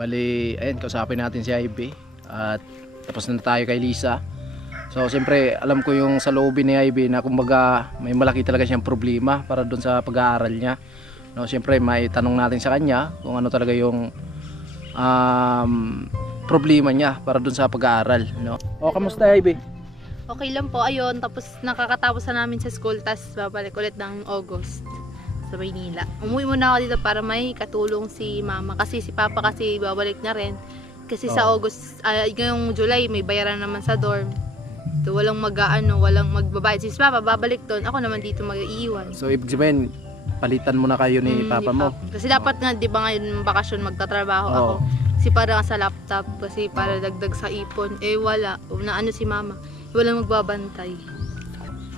Bali, ayun, kausapin natin si Ivy. At tapos na tayo kay Lisa. So siyempre alam ko yung sa loobin ni Ivy na kumbaga may malaki talaga siyang problema para doon sa pag-aaral niya. No, siyempre may tanong natin sa kanya kung ano talaga yung problema niya para doon sa pag-aaral, no. O kamusta Ivy? Okay lang po, ayun. Tapos nakakatapos na namin sa school, tapos babalik ulit ng August sa Maynila. Umuwi muna ako dito para may katulong si mama. Kasi si papa kasi babalik na rin. Kasi sa August, ngayong July, may bayaran naman sa dorm. So, walang walang magbabayad. Si papa babalik doon, ako naman dito mag-iiwan. So ibig sabihin, palitan mo na kayo ni papa mo. Kasi dapat nga, di ba ngayon bakasyon magtatrabaho ako. Kasi para sa laptop, kasi para dagdag sa ipon. Eh wala, na ano si mama, walang magbabantay.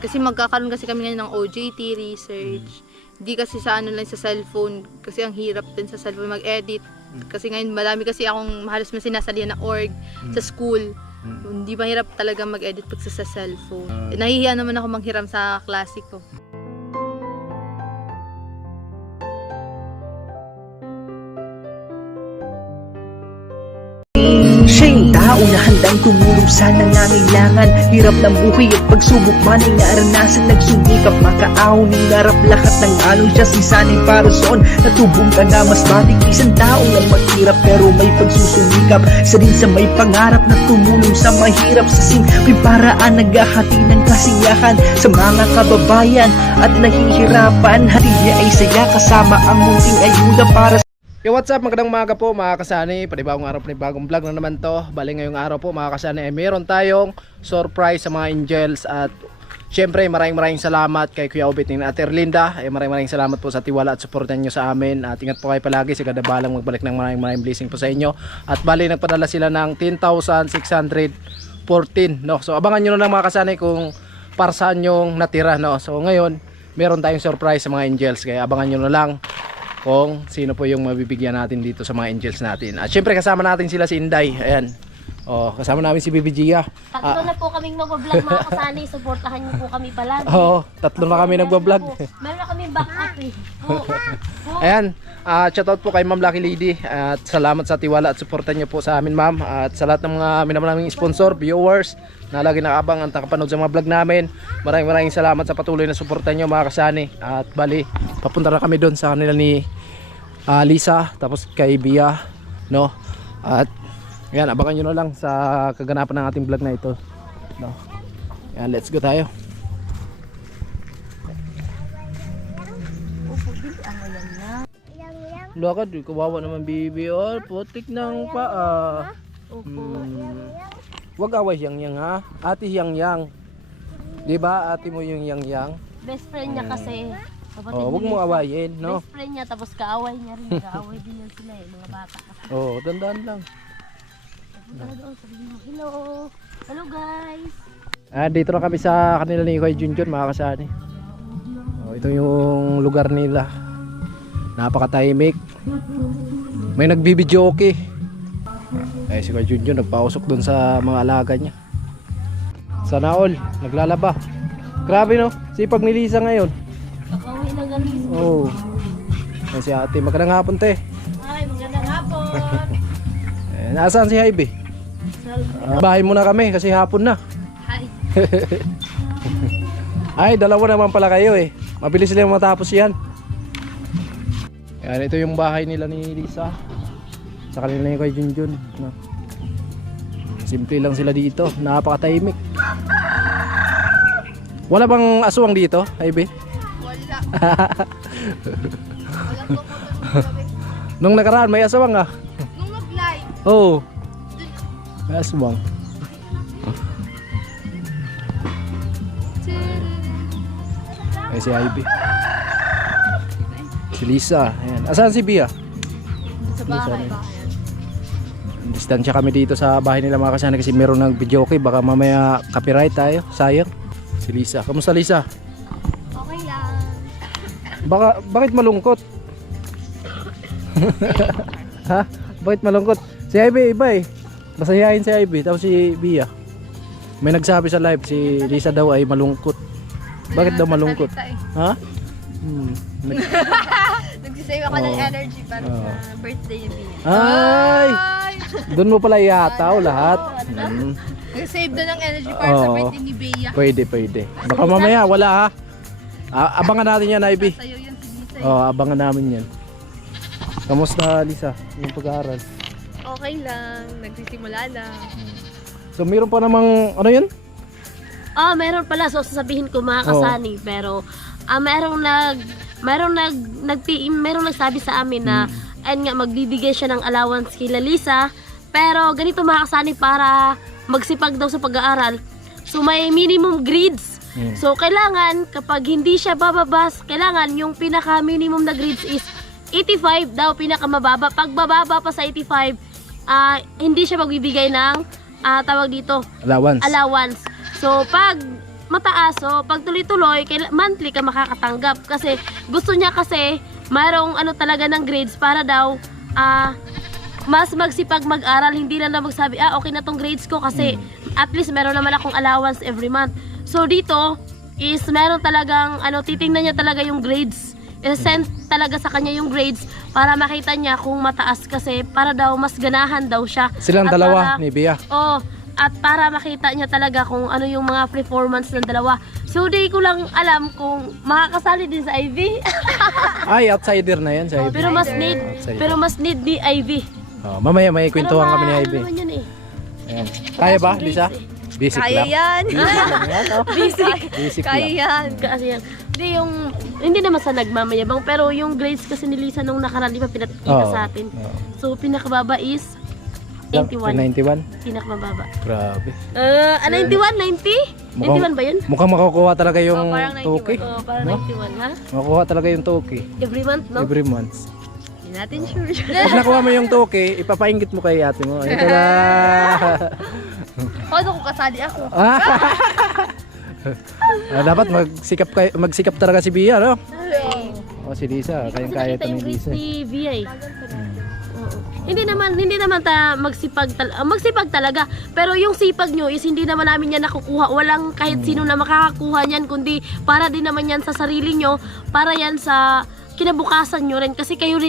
Kasi magkakaroon kasi kami ngayon ng OJT, research. Hindi kasi sa ano lang sa cellphone, kasi ang hirap din sa cellphone mag-edit. Kasi ngayon madami kasi akong halos may sinasalihan na org sa school. Hindi mahirap talaga mag-edit pag sa cellphone. Nahihiya naman ako manghiram sa klase ko. Siya yung tao na handang tumulong sa nangangailangan. Hirap ng buhay at pagsubok man ay naranasan. Nagsumikap makaaw ng narap lahat ng alon. Siya si sanay para soon natubong ka na mas matik. Isang tao lang maghirap pero may pagsusumikap. Isa din sa may pangarap na tumulong sa mahirap. Sa simpleng paraan naghahati ng kasiyahan sa mga kababayan at nahihirapan. Hati niya ay saya kasama ang munting ayuda para sa Yo, what's up? Magandang umaga po mga kasani. Panibagong araw, panibagong vlog na naman to. Bali ngayong araw po mga kasani ay meron tayong surprise sa mga angels. At syempre maraming salamat kay Kuya Obet and Ate Erlinda. Maraming salamat po sa tiwala at suportan nyo sa amin. At ingat po kayo palagi. Sigada balang magbalik ng maraming blessing po sa inyo. At bali nagpadala sila ng 10,614, no? So abangan nyo na lang mga kasani kung para saan yung natira, no? So ngayon meron tayong surprise sa mga angels. Kaya abangan nyo na lang kung sino po yung mabibigyan natin dito sa mga angels natin. At syempre kasama natin sila si Inday. Ayan. Oh, kasama namin si Bibi Gia. Tatlo na po kaming magbablog mga kasani. Suportahan niyo po kami palagi. Oo, tatlo na kami nagbablog. Meron na kaming backup eh. Ayan. Shoutout po kay Ma'am Lucky Lady. At salamat sa tiwala at suporta niyo po sa amin, Ma'am. At sa lahat ng mga minamaming sponsor, viewers na lagi nakabang ang takapanood sa mga vlog namin. Maraming salamat sa patuloy na suporta niyo mga kasani. At bali, papunta na kami doon sa kanila ni Lisa, tapos kay Bia, no? At yan, abangan nyo na lang sa kaganapan ng ating vlog na ito, no? Yan, let's go tayo. Lakad, kawawa naman Bibi. Oh, putik ng paa. Wag away yang ha. Ate yang. Di ba ate mo yung yang? Best friend niya kasi. Oh, wag mo awayin, no? Best friend niya tapos kaaway niya rin. Kaaway din yan sila eh, mga bata. Oh, dandaan lang. Hello. Hello guys. Dito na kami sa kanila ni Kuya Junjun mga kasani. Oh, ito yung lugar nila. Napaka-tahimik. May nagbibidyoke. Si Kuya Junjun nagpausok dun sa mga alaga niya. Sana all, naglalaba. Grabe no, sipag ni Lisa ngayon. Kakauwi na galis. Oh. Si ate, magandang hapon te. Ay, magandang hapon. Nasaan si Ivy? Bahay muna kami kasi hapon na. Hi. Ay, dalawa naman pala kayo eh. Mabilis lang matapos yan. Yan, ito yung bahay nila ni Lisa. Sa kanila ni Kuya Junjun. No. Simple lang sila dito. Napakatahimik. Wala bang aswang dito, Ivy? Wala. Nung nakaraan may aswang ah. Nung nag-live, Oo. May aswang. Si Ivy. Si Lisa. Ayan. Asan si Bia? sa bahay. Distansya kami dito sa bahay nila mga kasana kasi meron ng video okay. Baka mamaya copyright tayo. Sayang. Si Lisa. Kamusta Lisa? Okay lang. Bakit malungkot? Ha? Bakit malungkot? Si Ivy iba eh. Masayahin si Ivy. Tapos si Bia. May nagsabi sa live si Lisa daw ay malungkot. Bakit daw malungkot? Ha? Nagsisave ako ng energy para Oo. sa birthday ni Bea. Ay! Doon mo pala ihataw lahat. Nagsisave doon ng energy para sa birthday ni Bea. Pwede. Baka mamaya wala ha. Abangan natin yan, Ivy. Sa'yo yan si Lisa. Abangan namin yan. Kamusta, Lisa? Yung pag-aaral? Okay lang, nagsisimula lang. So, meron pa namang, ano yun? Meron pala. So, sasabihin ko mga kasani. Pero, merong nagsabi sa amin na, ayun nga, magbibigay siya ng allowance kila Lisa. Pero, ganito mga kasani para magsipag daw sa pag-aaral. So, may minimum grades. So, kailangan, kapag hindi siya bababas, kailangan yung pinaka-minimum na grades is 85 daw, pinakamababa. Pag bababa pa sa 85, hindi siya magbibigay ng, tawag dito, allowance. So, pag mataas, so pag tuloy-tuloy, monthly ka makakatanggap. Kasi, gusto niya kasi, mayroong ano talaga ng grades para daw, mas magsipag mag-aral. Hindi lang na magsabi, okay na tong grades ko kasi at least meron naman akong allowance every month. So, dito is meron talagang, titingnan niya talaga yung grades. I-send talaga sa kanya yung grades para makita niya kung mataas kasi para daw mas ganahan daw siya. Silang At dalawa para- ni Bea. At para makita niya talaga kung ano yung mga performance ng dalawa. So, di ko lang alam kung makakasali din sa Ivy. Ay, outsider na yan sa Ivy. pero mas need ni Ivy. Mamaya may kwentuhan kami ni Ivy. Ano naman yan eh. Ayan. Kaya ba, Lisa? Basic lang. yan! Basic Kaya lang. yan! Kasi yan. Hindi naman sa nagmamayabang, pero yung grades kasi ni Lisa nung nakaraan, di ba pinakita sa atin. So, pinakababa is 91. 91? Pinakamababa. Grabe. 91? 90? 91 ba yun? Mukhang makukuha talaga yung parang 91. toke. Parang 91, ha? Makukuha talaga yung toke. Every month, no? Every month. Hindi natin sure. Pag nakuha mo yung toke, ipapainggit mo kay ate mo. Ito na. Paano kung kasali ako? Dapat magsikap talaga si Bea, no? Si Lisa, kayang-kaya ito Nakita ni yung grades Lisa. ni VA. Oo. Hindi naman ta magsipag talaga. Pero yung sipag nyo is hindi naman namin yan nakukuha. Walang kahit sino na makakakuha niyan, kundi para din naman yan sa sarili nyo, para yan sa kinabukasan nyo rin. Kasi kayo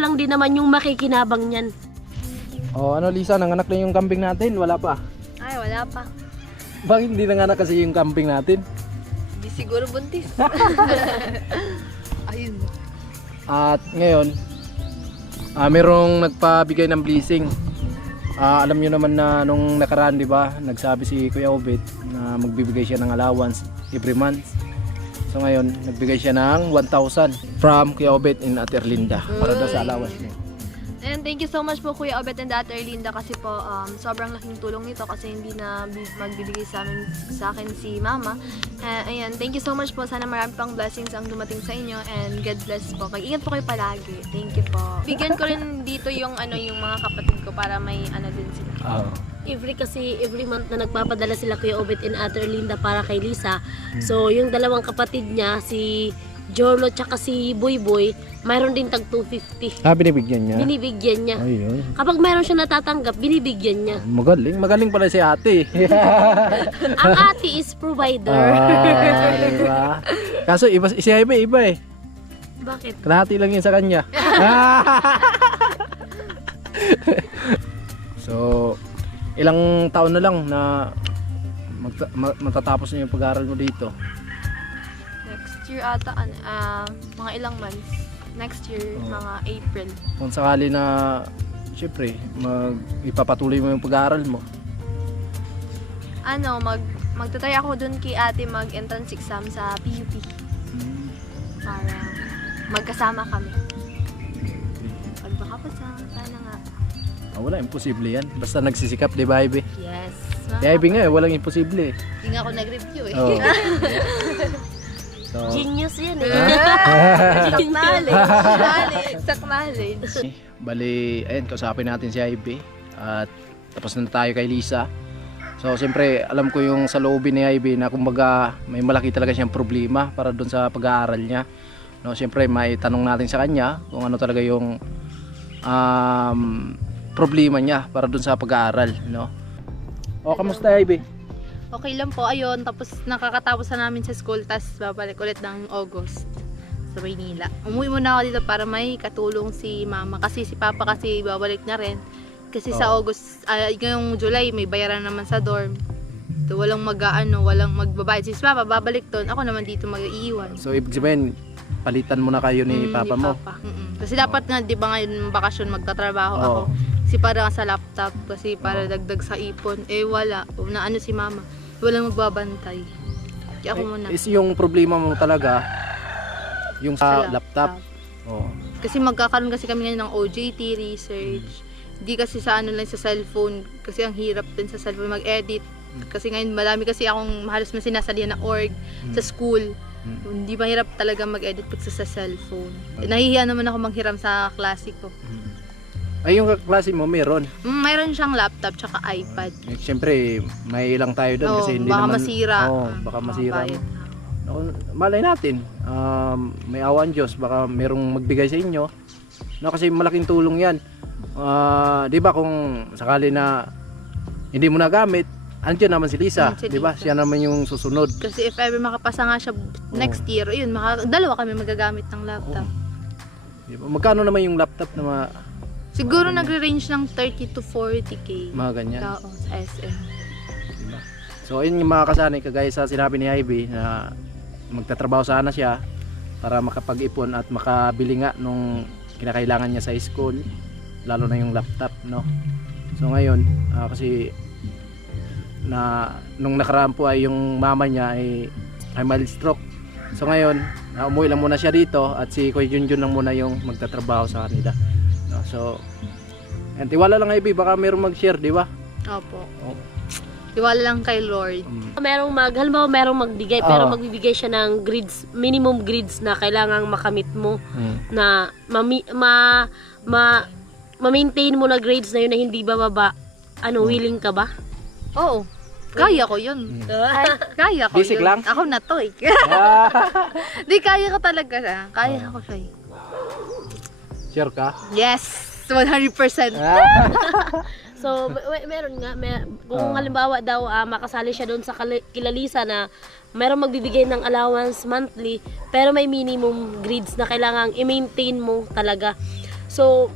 lang din naman yung makikinabang niyan. Ano Lisa, nanganak na yung kambing natin? Wala pa. Ay, wala pa. Bakit hindi nanganak kasi yung kambing natin? Hindi siguro buntis. Ayun. At ngayon, merong nagpabigay ng blessing. Alam nyo naman na nung nakaraan, di ba, nagsabi si Kuya Obet na magbibigay siya ng allowance every month. So ngayon, nagbigay siya ng 1,000 from Kuya Obet in Ate Erlinda para daw sa allowance niya. And thank you so much po Kuya Obet and Ate Erlinda kasi po sobrang laking tulong nito kasi hindi na magbibigay sa akin si Mama. Ayan, thank you so much po. Sana marami pang blessings ang dumating sa inyo and God bless po. Ingat po kayo palagi. Thank you po. Bigyan ko rin dito yung mga kapatid ko para may din sila. Every month na nagpapadala sila Kuya Obet and Ate Erlinda para kay Lisa. So, yung dalawang kapatid niya, si Jorlo tsaka si Boy Boy, mayroon din tag 250. Binibigyan niya? Binibigyan niya. Ayun. Kapag mayroon siya natatanggap, binibigyan niya. Magaling pala si ate. Ang ate is provider. Diba? Kaso si Jaime iba eh. Bakit? Kalahati lang yun sa kanya. So, ilang taon na lang na matatapos na yung pag-aaral mo dito? Next year ata, mga ilang months. Next year, mga April. Kung sakali na, syempre, ipapatuloy mo yung pag-aaral mo. Magtatry ako dun kay ate mag-entrance exam sa PUP. Para magkasama kami. Pag makapasa, sana nga. Wala, imposible yan. Basta nagsisikap, di ba, Ivy? Yes. Di Ivy nga, walang imposible eh. Hindi nga ako nag-review eh. Oo. So, Genius yan eh. Exact knowledge. Bali, ayun, kausapin natin si Ivy. At tapos na tayo kay Lisa. So, siyempre, alam ko yung sa loobin ni Ivy na kumbaga may malaki talaga siyang problema para doon sa pag-aaral niya. No, siyempre, may tanong natin sa kanya kung ano talaga yung problema niya para doon sa pag-aaral, no? Kamusta, Ivy? Okay lang po, ayun. Tapos nakakatapos na namin sa school, tapos babalik ulit ng August. sa Maynila. Umuwi muna ako dito para may katulong si mama. Kasi si papa kasi babalik na rin. Kasi sa August, ngayong July, may bayaran naman sa dorm. So, walang walang magbabayad. Si papa babalik doon, ako naman dito mag-iiwan. So ibig sabihin, palitan mo na kayo ni papa mo. Kasi dapat nga, di ba ngayon bakasyon magtatrabaho Oo. ako. Kasi para sa laptop, kasi para dagdag sa ipon. Eh wala, na ano si mama. Walang magbabantay. Kaya ako muna. Is yung problema mo talaga, yung sa Sa laptop. Oo. Kasi magkakaroon kasi kami ngayon ng OJT research. Hindi kasi sa ano lang sa cellphone. Kasi ang hirap din sa cellphone mag-edit. Kasi ngayon marami kasi akong halos na sinasalihan na org sa school. Hindi mahirap talaga mag-edit pag sa cellphone. Nahihiya naman ako manghiram sa klase ko. Ay, yung klase mo meron. Mayroon siyang laptop tsaka iPad. Siyempre, may ilang tayo doon Oo, kasi hindi baka naman... masira. Oo, baka masira. Makabayad na. Naku, malay natin, may awan Diyos, baka merong magbigay sa inyo. No, kasi malaking tulong yan. Di ba kung sakali na hindi mo nagamit, andyan naman si Lisa, Si di ba? Lisa. Siya naman yung susunod. Kasi if ever makapasa nga siya next year, yun, dalawa kami magagamit ng laptop. Di ba? Magkano naman yung laptop na Siguro nagre-range ng 30 to 40k. mga ganyan? Oo, sa SM. Diba? So ayun yung mga kasanay, kagaya sa sinabi ni Ivy na magtatrabaho sana siya para makapag-ipon at makabili nga nung kinakailangan niya sa school, lalo na yung laptop, no? So ngayon, kasi na nung nakaraan po ay yung mama niya ay mild stroke. So ngayon, umuwi lang muna siya dito at si Kuya Junjun lang muna yung magtatrabaho sa kanila. No? So, and tiwala lang Ivy, baka mayroong mag-share, di ba? Opo. Oh. Tiwala lang kay Lord. Halimbawa merong magbigay, pero Oo. magbibigay siya ng grades, minimum grades na kailangang makamit mo, na ma-maintain mo na grades na yun na hindi bababa. Willing ka ba? Oo. Kaya ko yun. Kaya ko Basic yun. lang? Ako na to eh. Di, kaya ko talaga siya. Kaya ko siya eh. Sure ka? Yes! 100%. So, meron nga, kung halimbawa daw makasali siya doon sa kilalisa na meron magbibigay ng allowance monthly, pero may minimum grades na kailangang i-maintain mo talaga. So,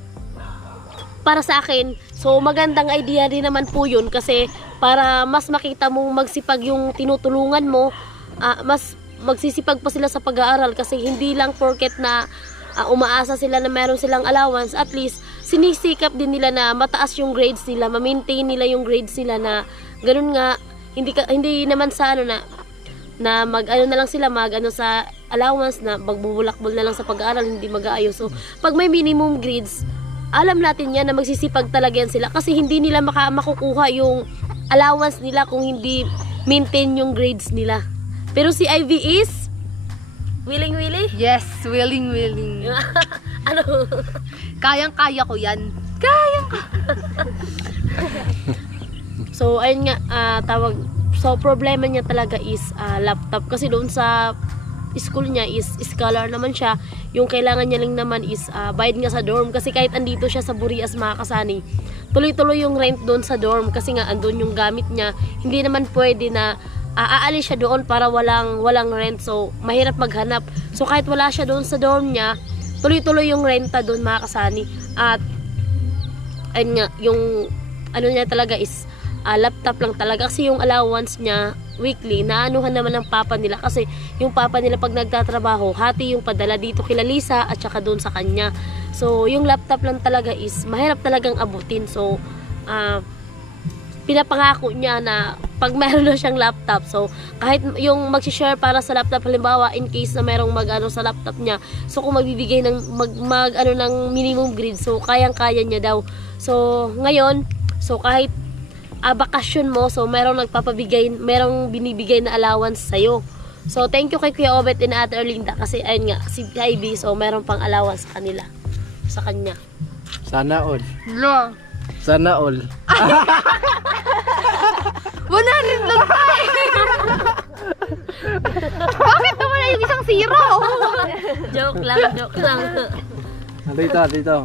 para sa akin, so magandang idea din naman po yun kasi para mas makita mong magsipag yung tinutulungan mo, mas magsisipag pa sila sa pag-aaral kasi hindi lang porket na umaasa sila na meron silang allowance, at least sinisikap din nila na mataas yung grades nila, ma-maintain nila yung grades nila na ganun nga, hindi naman sa na mag-ano na lang sila, mag-ano sa allowance na magbubulakbol na lang sa pag-aaral, hindi mag-aayos. So, pag may minimum grades, alam natin yan na magsisipag talaga yan sila kasi hindi nila makukuha yung allowance nila kung hindi maintain yung grades nila. Pero si Ivy is willing? Yes, willing. Ano? Kayang-kaya ko yan. So, ayun nga, so, problema niya talaga is laptop. Kasi doon sa school niya is scholar naman siya. Yung kailangan niya lang naman is bayad nga sa dorm. Kasi kahit andito siya sa Burias mga kasani, tuloy-tuloy yung rent doon sa dorm. Kasi nga andun yung gamit niya. Hindi naman pwede na aalis siya doon para walang rent. So, mahirap maghanap. So, kahit wala siya doon sa dorm niya, tuloy-tuloy yung renta doon mga kasani. At, ayun nga, yung ano niya talaga is laptop lang talaga. Kasi yung allowance niya weekly, naanuhan naman ng papa nila. Kasi yung papa nila pag nagtatrabaho, hati yung padala dito kila Lisa at saka doon sa kanya. So, yung laptop lang talaga is mahirap talagang abutin. So, pinapangako niya na pag meron na siyang laptop, so kahit yung mag-share para sa laptop, halimbawa in case na merong mag-ano sa laptop niya, so kung magbibigay ng mag-ano ng minimum grade, so kayang-kaya niya daw. So ngayon, so kahit bakasyon mo, so merong merong binibigay na allowance sa'yo. So thank you kay Kuya Obet and Ate Erlinda kasi ayun nga, si Ivy, so meron pang allowance sa kanila, sa kanya. Sana all. Lo. Sana all. 100 lang tayo. Bakit naman na yung isang zero? Joke lang. Dito.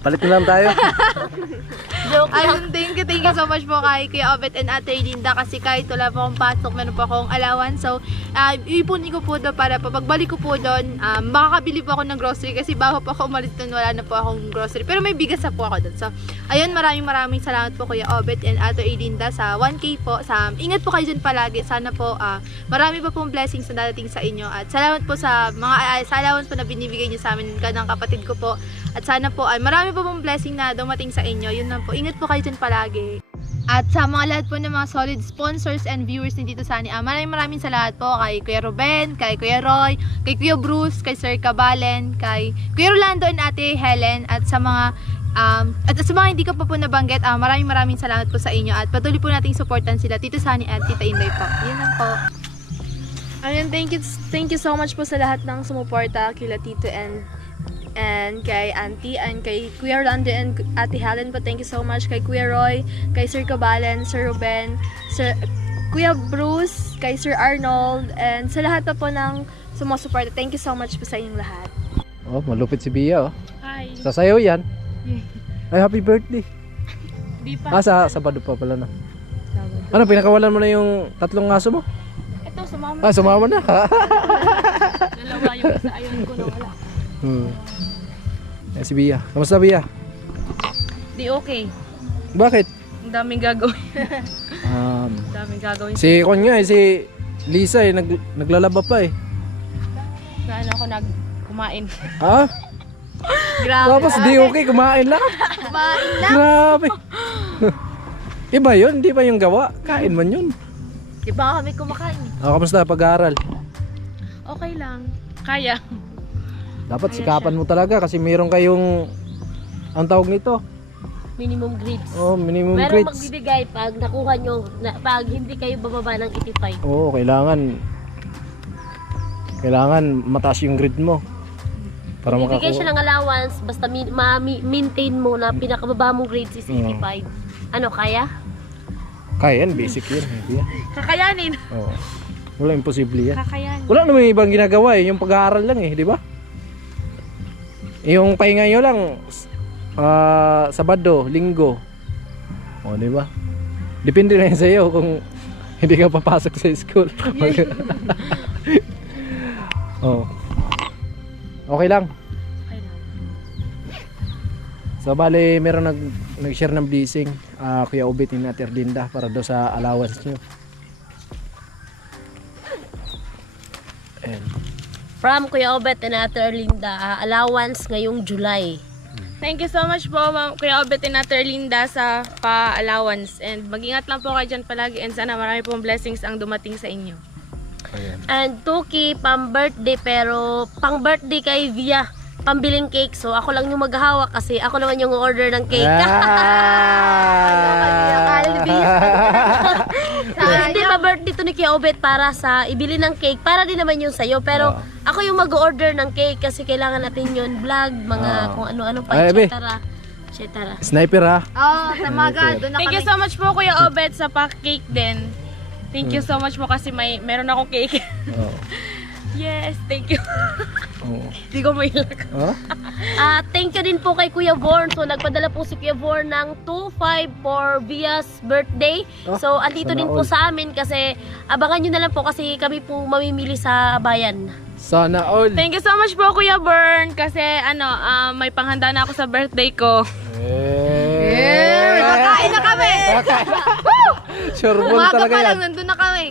Palit na lang tayo. Joke lang. Thank you so much po kay Kuya Obet and Ate Linda kasi kahit wala po akong pasok, meron po akong allowance. So, ipunin ko po doon para pagbalik ko po doon, makakabili po ako ng grocery kasi bago po ako umalis doon, wala na po akong grocery. Pero may bigas na po ako doon. So, ayun, maraming salamat po Kuya Obet and Ate Linda sa 1K po. Ingat po kayo dyan palagi. Sana po, marami pa pong blessings na dadating sa inyo. At salamat po sa mga sa allowance po na binibigay niyo sa amin ng kapatid ko po. At sana po ay marami pa pong blessing na dumating sa inyo. Yun lang po. Ingat po kayo dyan palagi. At sa mga lahat po ng mga solid sponsors and viewers ni Tito Sunny, maraming salamat po kay Kuya Ruben, kay Kuya Roy, kay Kuya Bruce, kay Sir Cabalen, kay Kuya Rolando and Ate Helen, at sa mga hindi ko pa po nabanggit, maraming salamat po sa inyo at patuloy po nating supportan sila Tito Sunny at Tita Inday po. Yun lang po. Ayun, thank you so much po sa lahat ng sumuporta kila Tito and kay Auntie and kay Kuya Rolando and Ate Helen po. Thank you so much kay Kuya Roy, kay Sir Cabalen, Sir Ruben, Kuya Bruce, kay Sir Arnold, and sa lahat po ng sumusuporta. Thank you so much po sa inyong lahat. Oh, malupit si Bia, oh. Hi. Sasayaw yan. Ay, happy birthday. Di pa. Sa Sabado pa pala na. Ano, pinakawalan mo na yung 3 aso mo? Ito, sumama. Sumama na. Dalawa yung isa, ayun ko na wala. Si Bia. Kamusta Bia? Di okay. Bakit? Ang daming gagawin. Daming gagawin. Si Konya, si Lisa naglalaba pa eh. Saan ako kumain. Ha? Grabe. Tapos di okay, kumain lang. Kumain lang. Grabe. Iba yun, di ba yung gawa? Kain man yun. Di ba kami kumakain? Kamusta pag-aaral? Okay lang. Kaya. Dapat sikapan mo talaga kasi meron kayong ang tawag nito. Minimum grades. Oh, minimum Merong grades. magbibigay pag nakuha nyo, pag hindi kayo bababa ng 85. Oo, kailangan mataas yung grade mo. Para Bibigay siya makakuha. ng allowance, basta maintain mo na pinakababa mong grades is 85. Ano, kaya? Kaya yan, basic yun. Hindi yan. Kakayanin. Oo. Wala imposible yan. Kakayanin. Wala naman ibang ginagawa eh, yung pag-aaral lang eh, di ba? Yung pahinga nyo lang, Sabado, Linggo. O, di ba? Depende na yan sa'yo kung hindi ka papasok sa school. Oh. Okay lang. Okay lang. So bali meron nag-share ng blessing Kuya Obet ni Ate Linda para do sa allowance nyo. And From Kuya Obet and Ate Erlinda, allowance ngayong July. Thank you so much po, Kuya Obet and Ate Erlinda sa pa-allowance. And mag-ingat lang po kayo dyan palagi and sana marami pong blessings ang dumating sa inyo. And Tuki, pang-birthday, pero pang-birthday kay Via, pambiling cake. So ako lang yung maghahawak kasi ako naman yung order ng cake. Hindi pa birthday to ni Kuya Obet para sa ibili ng cake, para din naman yung sa'yo. Pero ako yung mag-order ng cake kasi kailangan natin yun vlog, mga kung ano-ano pa, etc. Sniper ha. Sa maga, doon na Thank you so much po, Kuya Obet, sa pa-cake din. Thank you so much po kasi meron akong cake. Yes, thank you. Hindi ko mailak. Thank you din po kay Kuya Vorn. So nagpadala po si Kuya Vorn ng 2.5 for Via's birthday. So andito din po sa amin kasi abangan nyo na lang po kasi kami po mamimili sa bayan. Sana all. Thank you so much po, Kuya Bern, kasi may panghanda na ako sa birthday ko. Kakain na kami! Sure ball Umaga talaga pa yan. lang, nandun na kami.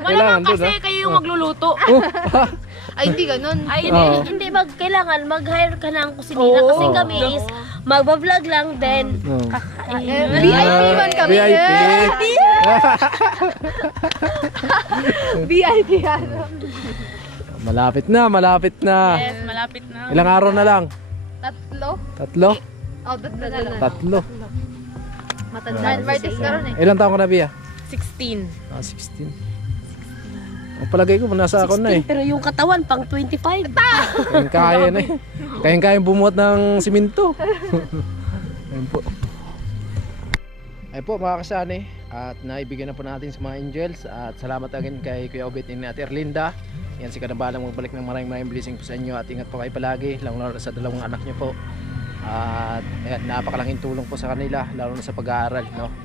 Wala lang kasi kayo yung magluluto. Ay, hindi ganun. Ay, hindi kailangan mag-hire ka ng kusinina kasi kami is magba-vlog lang then kakain. VIP man kami. VIP ano. Malapit na. Yes, malapit na. Ilang araw na lang? 3? Tatlo? Tatlo na lang. Tatlo. Matanda. Martes ka ron eh. Ilang taon ka na, Bia? 16. 16. Ang palagay ko, nasa ako na eh. Pero yung katawan pang 25. Kayang-kaya na eh. Kayang-kayang bumuhat ng siminto. Ayun po. Ayun po mga kasani. At naibigyan na po natin sa mga angels. At salamat again kay Kuya Obet ni Ate Erlinda. Yan si kanabalang magbalik ng maraming blessing po sa inyo. At ingat po kayo palagi. Lalo sa dalawang anak niyo po. At ayan, napakalaking tulong po sa kanila lalo na sa pag-aaral, no.